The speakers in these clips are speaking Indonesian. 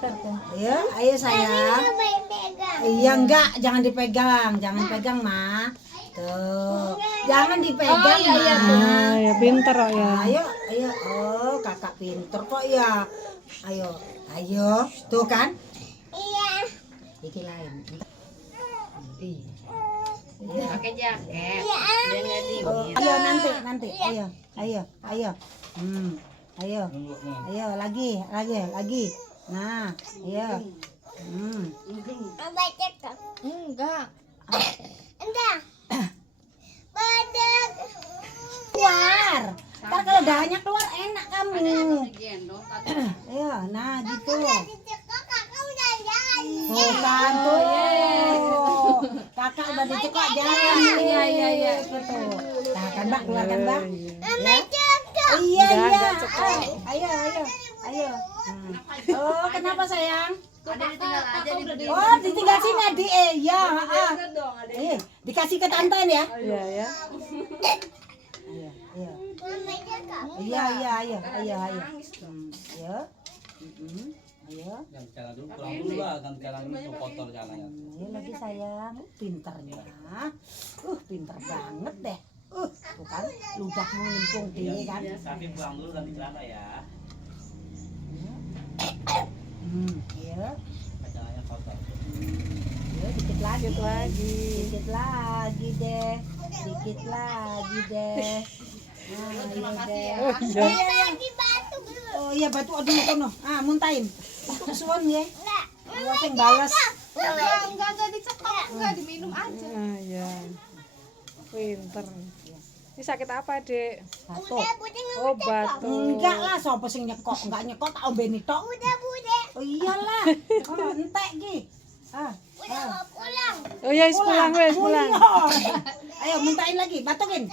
Ayo, ayo sayang. Iya enggak, jangan dipegang, jangan pegang Ma. Tuh, jangan dipegang Ma. Ya pinter oh ya. Ayo, ayo. Oh, kakak pinter kok ya. Ayo, ayo. Tuh kan? Iya. Iki lain. Iya. Pakai jaket. Biar nggak dingin. Ayo nanti. Ayo, ayo, ayo. Ayo. Ayo lagi. Nah, ayo. Enggak. Keluar. Ntar kalau dahanya keluar enak kamu. Gendong. Ayo, nah gitu. Bukan tuh. Kakak udah dicekok jalan. Iya. Gitu. Nah, kan Mbak, keluarkan Mbak. Iya. Ayo. Oh, kenapa sayang? Ada ditinggal aja di Oh, ditinggal sini Adi. Iya, dikasih ke tante ya. Iya ya. Ayo. Iya. Ayo. Ayo. Ayo. Yang jalan dulu pulang dulu lah, kan jalan itu kotor jalannya. Ayo lagi sayang, pinternya. Pinter banget deh. Bukan ludahmu nyemplung gini kan. Tapi pulang dulu ganti celana ya. Ayo. Jalannya kotor. Ayo dikit lagi. Dikit lagi deh. Nah, deh. Oh iya batu aduh kono. Muntahin. Untuk suwon ya. Awas yang balas. Enggak dicekok, enggak diminum aja. Ya. Pinter. Ini sakit apa, Dek? Batuk. Oh, batuk. Enggak lah, sapa sing nyekok? Enggak nyekok tak ombeni tok. Oh iyalah. Oh entek ki. Oh ya, pulang wes, pulang. Ayo muntahin lagi, batukin.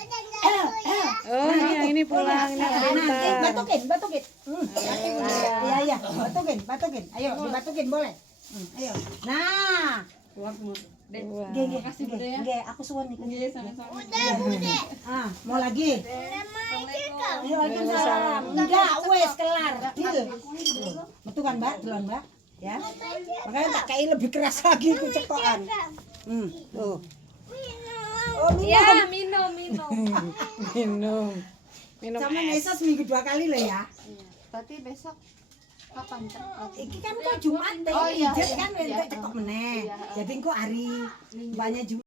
Oh, ini pulang, ini pintar. Batukin. Iya, batukin. Ayo, dibatukin boleh. Ayo. Nah. Nggih, aku suwun nih. Mau lagi? Ayo, Waalaikumsalam. Enggak, wes kelar. Betul kan, Mbak? Duluan, Mbak. Ya. Makanya tak kayak lebih keras lagi ku cekokan. Tuh. Oh, minum. Minum. Sama Nesa seminggu 2 kali lah ya. Berarti besok kapan? Iki kan kok Jumat deh, Oh, iya. Pijet kan entek cekok meneh. Jadi engko hari banyak Jumat.